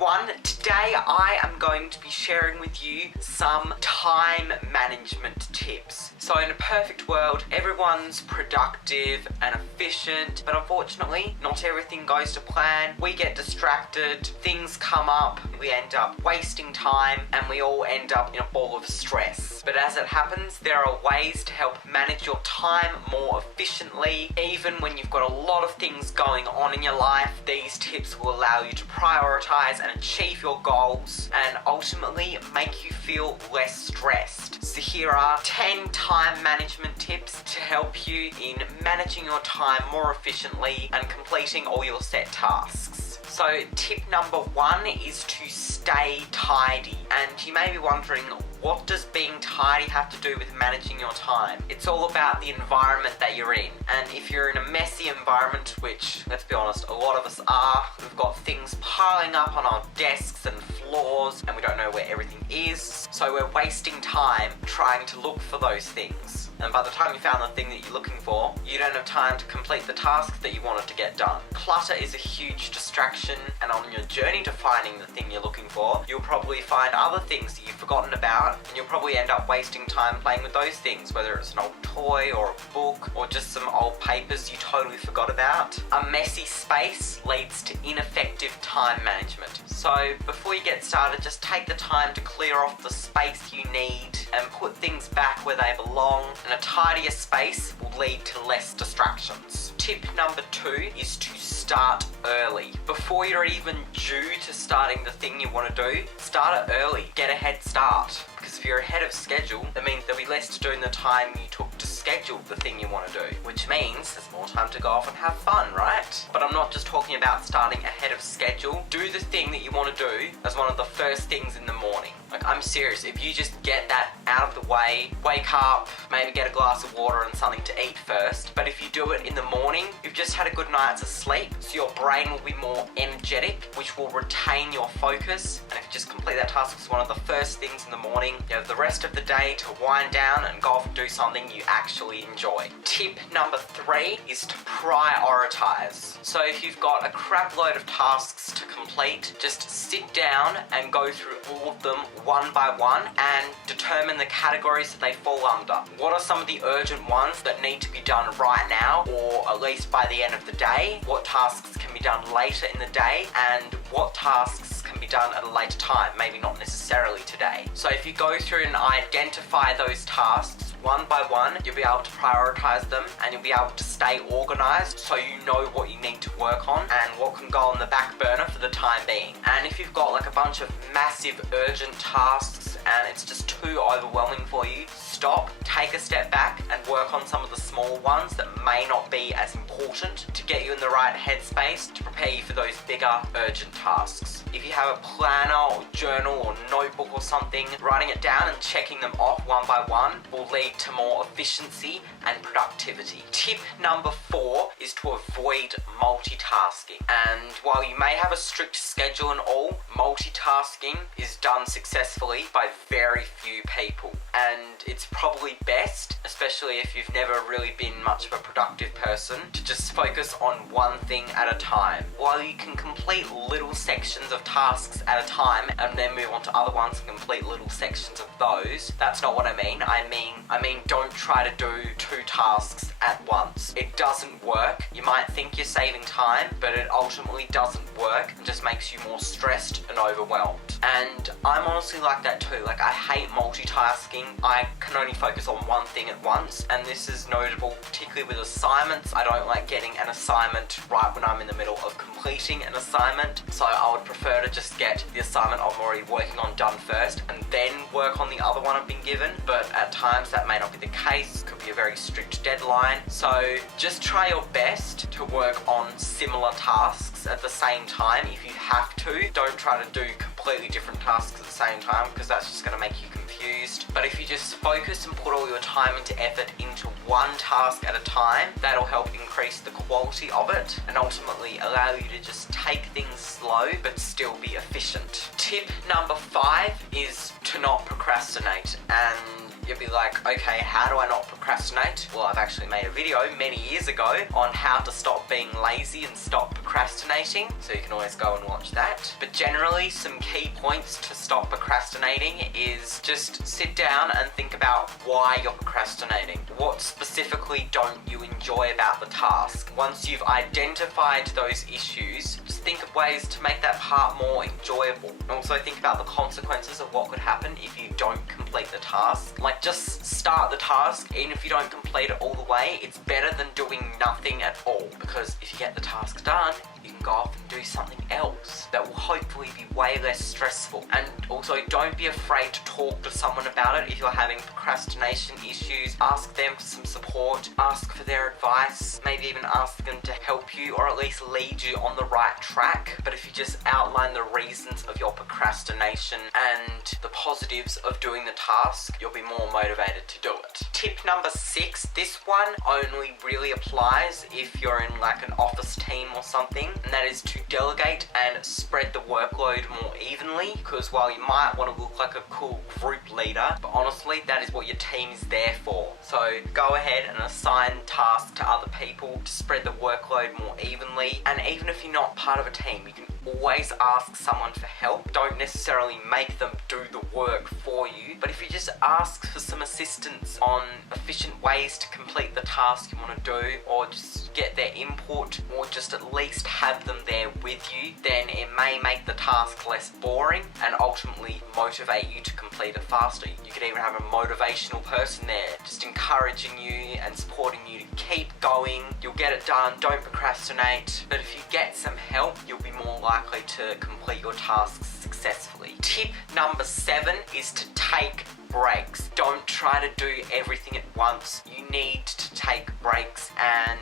everyone. Today I am going to be sharing with you some time management tips. So in a perfect world, everyone's productive and efficient, but unfortunately, not everything goes to plan. We get distracted, things come up, we end up wasting time, and we all end up in a ball of stress. But as it happens, there are ways to help manage your time more efficiently. Even when you've got a lot of things going on in your life, these tips will allow you to prioritize and achieve your goals and ultimately make you feel less stressed. So here are 10 time management tips to help you in managing your time more efficiently and completing all your set tasks. So tip number 1 is to stay tidy. And you may be wondering, what does being tidy have to do with managing your time? It's all about the environment that you're in. And if you're in a messy environment, which, let's be honest, a lot of us are, we've got things piling up on our desks and floors, and we don't know where everything is. So we're wasting time trying to look for those things. And by the time you found the thing that you're looking for, you don't have time to complete the task that you wanted to get done. Clutter is a huge distraction, and on your journey to finding the thing you're looking for, you'll probably find other things that you've forgotten about, and you'll probably end up wasting time playing with those things, whether it's an old toy or a book or just some old papers you totally forgot about. A messy space leads to ineffective time management. So before you get started, just take the time to clear off the space you need and put things back where they belong. And a tidier space will lead to less distractions. Tip number 2 is to start early. Before you're even due to starting the thing you want to do, start it early. Get a head start. Because if you're ahead of schedule, that means there'll be less to do in the time you took to schedule the thing you want to do, which means there's more time to go off and have fun, right? But I'm not just talking about starting ahead of schedule. Do the thing that you want to do as one of the first things in the morning. Like, I'm serious, if you just get that out of the way, wake up, maybe get a glass of water and something to eat first. But if you do it in the morning, you've just had a good night's sleep, so your brain will be more energetic, which will retain your focus. And if you just complete that task as one of the first things in the morning, you have the rest of the day to wind down and go off and do something you actually enjoy. Tip number 3 is to prioritize. So if you've got a crap load of tasks to complete, just sit down and go through all of them one by one and determine the categories that they fall under. What are some of the urgent ones that need to be done right now, or at least by the end of the day? What tasks can be done later in the day, and what tasks can be done at a later time, maybe not necessarily today. So if you go through and identify those tasks one by one, you'll be able to prioritize them and you'll be able to stay organized so you know what you need to work on and what can go on the back burner for the time being. And if you've got like a bunch of massive urgent tasks and it's just too overwhelming for you, stop, take a step back and work on some of the small ones that may not be as important to get you in the right headspace to prepare you for those bigger urgent tasks. If you have a planner or journal or notebook or something, writing it down and checking them off one by one will lead to more efficiency and productivity. Tip number 4 is to avoid multitasking. And while you may have a strict schedule and all, multitasking is done successfully by very few people. And it's probably best, especially if you've never really been much of a productive person, to just focus on one thing at a time. While you can complete little sections of tasks at a time and then move on to other ones and complete little sections of those, that's not what I mean. I mean don't try to do 2 tasks at once. It doesn't work. You might think you're saving time, but it ultimately doesn't work and just makes you more stressed and overwhelmed. And I'm honestly like that too. Like, I hate multitasking. I can only focus on one thing at once, and this is notable particularly with assignments. I don't like getting an assignment right when I'm in the middle of completing an assignment, so I would prefer to just get the assignment I'm already working on done first and then work on the other one I've been given. But at times that may not be the case. Could be a very strict deadline. So just try your best to work on similar tasks at the same time if you have to. Don't try to do completely different tasks at the same time, because that's just going to make you confused. But if you just focus and put all your time and effort into one task at a time, that'll help increase the quality of it and ultimately allow you to just take things slow but still be efficient. Tip number 5 is to not procrastinate. And you'll be like, okay, how do I not procrastinate? Well, I've actually made a video many years ago on how to stop being lazy and stop procrastinating, so you can always go and watch that. But generally, some key points to stop procrastinating is just sit down and think about why you're procrastinating. What specifically don't you enjoy about the task? Once you've identified those issues, just think of ways to make that part more enjoyable. And also think about the consequences of what could happen if you don't complete the task. Like, just start the task. Even if you don't complete it all the way, it's better than doing nothing at all, because if you get the task done, you can go off and do something else that will hopefully be way less stressful. And also, don't be afraid to talk to someone about it. If you're having procrastination issues, ask them for some support, ask for their advice, maybe even ask them to help you or at least lead you on the right track. But if you just outline the reasons of your procrastination and the positives of doing the task, you'll be more motivated to do it. Tip number 6, this one only really applies if you're in like an office team or something, and that is to delegate and spread the workload more evenly, because while you might want to look like a cool group leader, but honestly that is what your team is there for. So go ahead and assign tasks to other people to spread the workload more evenly. And even if you're not part of a team, you can always ask someone for help. Don't necessarily make them do the work for you, but if you just ask for some assistance on efficient ways to complete the task you want to do, or just get their input, or just at least have them there with you, then it may make the task less boring and ultimately motivate you to complete it faster. You could even have a motivational person there just encouraging you and supporting you to keep going. You'll get it done, don't procrastinate. But if you get some help, you'll be more likely to complete your tasks successfully. Tip number 7 is to take breaks. Don't try to do everything at once. You need to take breaks, and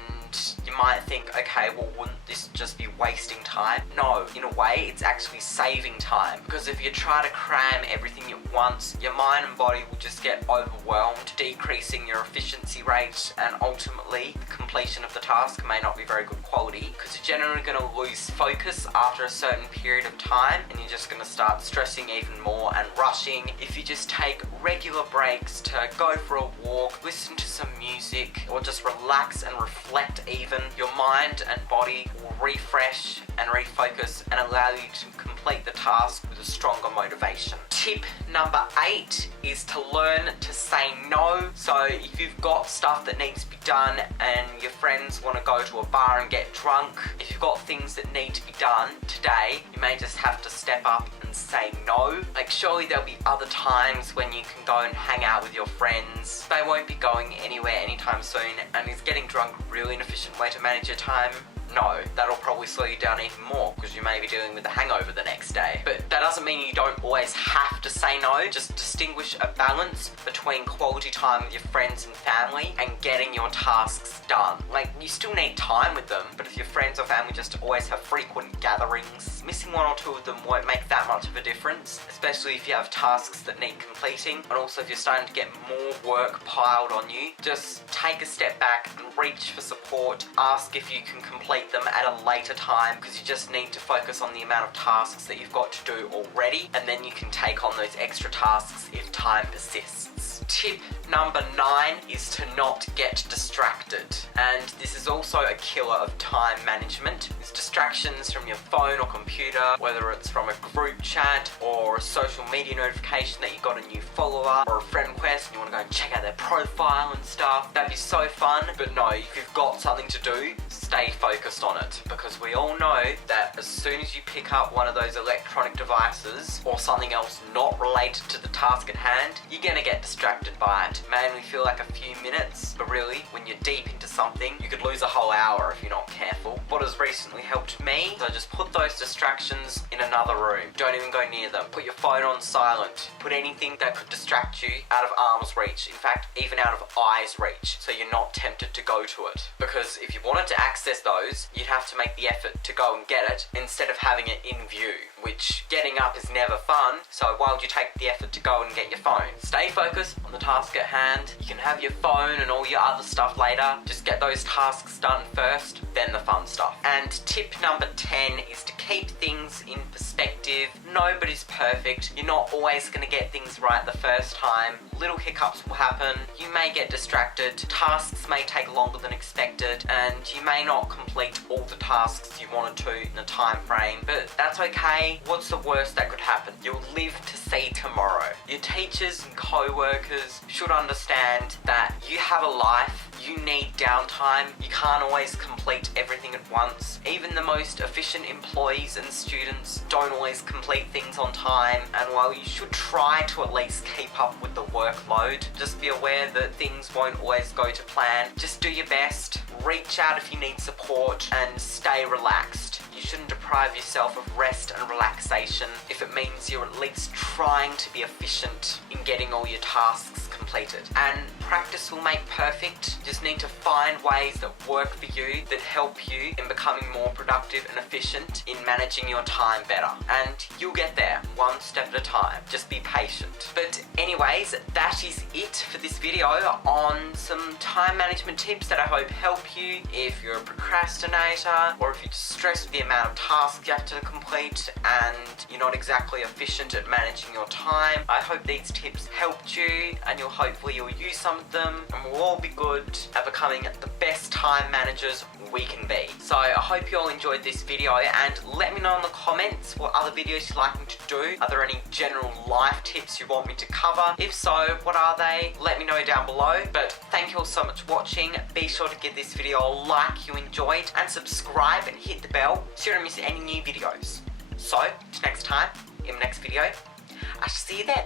you might think, okay, well, wouldn't this just be wasting time? No, in a way, it's actually saving time, because if you try to cram everything at once, your mind and body will just get overwhelmed, decreasing your efficiency rate, and ultimately, the completion of the task may not be very good quality, because you're generally going to lose focus after a certain period of time, and you're just going to start stressing even more and rushing. If you just take regular breaks to go for a walk, listen to some music, or just relax and reflect even, your mind and body will refresh and refocus and allow you to complete the task with a stronger motivation. Tip number 8 is to learn to say no. So if you've got stuff that needs to be done and your friends want to go to a bar and get drunk, if you've got things that need to be done today, you may just have to step up and say no. Like, surely there'll be other times when you can go and hang out with your friends. They won't be going anywhere anytime soon, and is getting drunk really an efficient way to manage your time? No, that'll probably slow you down even more, because you may be dealing with a hangover the next day. But that doesn't mean you don't always have to say no. Just distinguish a balance between quality time with your friends and family and getting your tasks done. Like, you still need time with them, but if your friends or family just always have frequent gatherings, missing 1 or 2 of them won't make that much of a difference, especially if you have tasks that need completing. And also if you're starting to get more work piled on you, just take a step back and reach for support. Ask if you can complete them at a later time, because you just need to focus on the amount of tasks that you've got to do already, and then you can take on those extra tasks if time persists. Tip number 9 is to not get distracted, and this is also a killer of time management. It's distractions from your phone or computer, whether it's from a group chat or a social media notification that you got a new follower, or a friend request and you want to go and check out their profile and stuff. That'd be so fun, but no, if you've got something to do, stay focused on it, because we all know that as soon as you pick up one of those electronic devices or something else not related to the task at hand, you're gonna get distracted by it. It may only feel like a few minutes, but really, when you're deep into something, you could lose a whole hour if you're not careful. What has recently helped me, so just put those distractions in another room. Don't even go near them. Put your phone on silent. Put anything that could distract you out of arm's reach. In fact, even out of eye's reach, so you're not tempted to go to it. Because if you wanted to access those, you'd have to make the effort to go and get it instead of having it in view, which getting up is never fun, so why would you take the effort to go and get your phone? Stay focused on the task at hand. You can have your phone and all your other stuff later. Just get those tasks done first, then the fun stuff. And tip number 10 is to keep things in perspective. Nobody's perfect. You're not always going to get things right the first time. Little hiccups will happen. You may get distracted. Tasks may take longer than expected, and you may not complete all the tasks you wanted to in a time frame, but that's okay. What's the worst that could happen? You'll live to see tomorrow. Your teachers and co-workers should understand that you have a life. You need downtime. You can't always complete everything at once. Even the most efficient employees and students don't always complete things on time, and while you should try to at least keep up with the workload, just be aware that things won't always go to plan. Just do your best, reach out if you need support, and stay relaxed. You shouldn't deprive yourself of rest and relaxation if it means you're at least trying to be efficient in getting all your tasks completed. And practice will make perfect. You just need to find ways that work for you, that help you in becoming more productive and efficient in managing your time better. And you'll get there one step at a time. Just be patient. But anyways, that is it for this video on some time management tips that I hope help you if you're a procrastinator, or if you're stressed with the amount of tasks you have to complete and you're not exactly efficient at managing your time. I hope these tips helped you, and hopefully you'll use some of them, and we'll all be good at becoming the best time managers we can be. So I hope you all enjoyed this video, and let me know in the comments what other videos you'd like me to do. Are there any general life tips you want me to cover? If so, what are they? Let me know down below. But thank you all so much for watching. Be sure to give this video a like you enjoyed, and subscribe and hit the bell so you don't miss any new videos. So, till next time, in the next video, I shall see you then.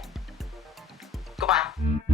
Goodbye.